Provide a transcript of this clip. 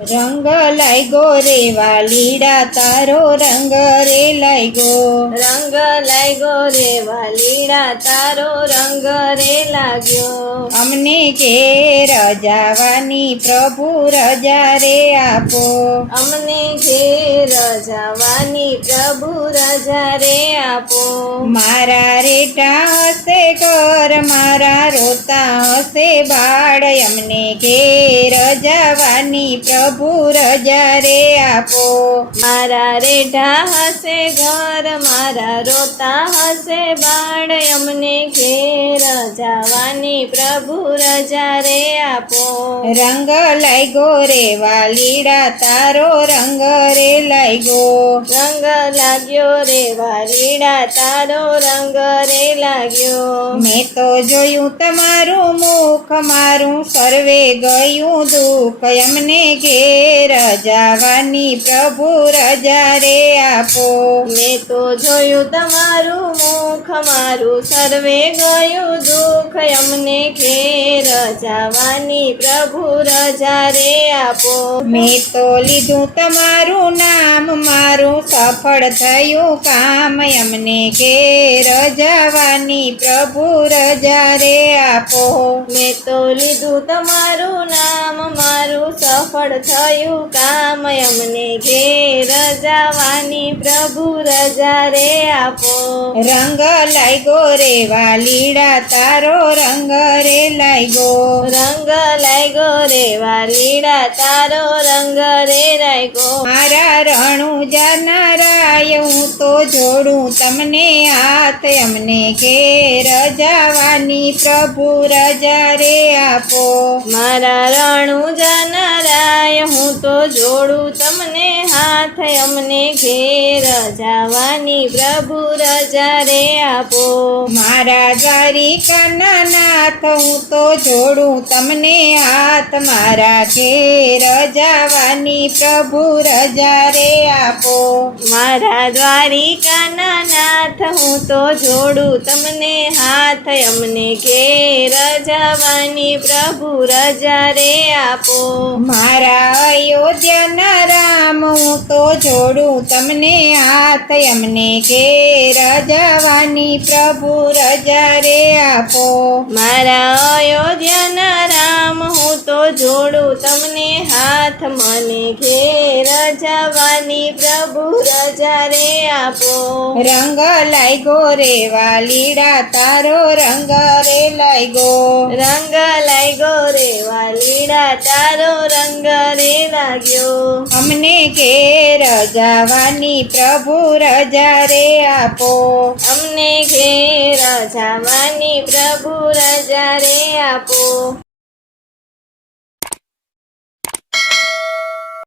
રંગ લાગ્યો રે વાલીડા તારો રંગ રે લાગ્યો, રંગ લાગ્યો રે વાલીડા તારો રંગ રે લાગ્યો, અમને ઘેર જવાની પ્રભુ રજા રે આપો, અમને ઘેર જવાની પ્રભુ રજા રે આપો, મારા રેટા હશે ઘર મારા રોતા હશે બાળ, અમને ઘેર જવાની પ્રભુ રજા રે આપો, મારા રેઢા હશે ઘર મારા રોતા હશે બાળ, અમને ઘેર જવાની પ્રભુ રજા રે આપો, રંગ લાગ્યો રે વાલીડા તારો રંગ રે લાગ્યો, રંગ લાગ્યો રે વાલીડા તારો રંગ રે લાગ્યો, મેં તો જોયું તમારું મુખ મારું સર્વે ગયું દુઃખ, અમને ઘેર જવાની પ્રભુ રજા રે આપો, મેં તો જોયું તમારું મુખ મારું સર્વે ગયું દુઃખ, અમને ઘેર જવાની પ્રભુ રજા રે આપો, મેં તો લીધું તમારું નામ મારું સફળ થયું કામ, અમને ઘેર જવાની પ્રભુ રજા રે આપો, મેં તો લીધું તમારું નામ મારું સફળ થયું કામ, અમને ઘેર જવાની પ્રભુ રજા રે આપો, રંગ લાગ્યો રે વાલીડા તારો રંગ રે લાગ્યો, રંગ લાગ્યો રે વાલીડા તારો રંગ રે લાગ્યો, મારા રણુજા નારાય હું તો જોડું તમને હાથ, અમને ઘેર જવાની પ્રભુ રજા રે આપો, મારા રણુજા નારાય હું તો જોડું તમને હાથ, અમને ઘેર જવાની પ્રભુ રજા રે આપો, મારા દ્વારિકાના નાથ હું તો જોડું તમને હાથ, મારા ઘેર જવાની પ્રભુ રજા રે આપો, મારા દ્વારિકાના નાથ હું તો જોડું તમને હાથ, અમને ઘેર જવાની પ્રભુ રજા રે આપો, મારા અયોધ્યાના રામ હું તો જોડું તમને હાથ, અમને ઘેર જવાની પ્રભુ રજા રે આપો, મારા અયોધ્યાના રામ હું તો જોડું તમને હાથ, મને ઘેર જવાની પ્રભુ રજા રે આપો, રંગ લાગ્યો રે વાલીડા તારો રંગ રે લાગ્યો, રંગ લાગ્યો રે વાલીડા તારો રંગ રે લાગ્યો, અમને ઘેર જવાની પ્રભુ રજા રે આપો, અમને ઘેર જવાની પ્રભુ રજા રે આપો.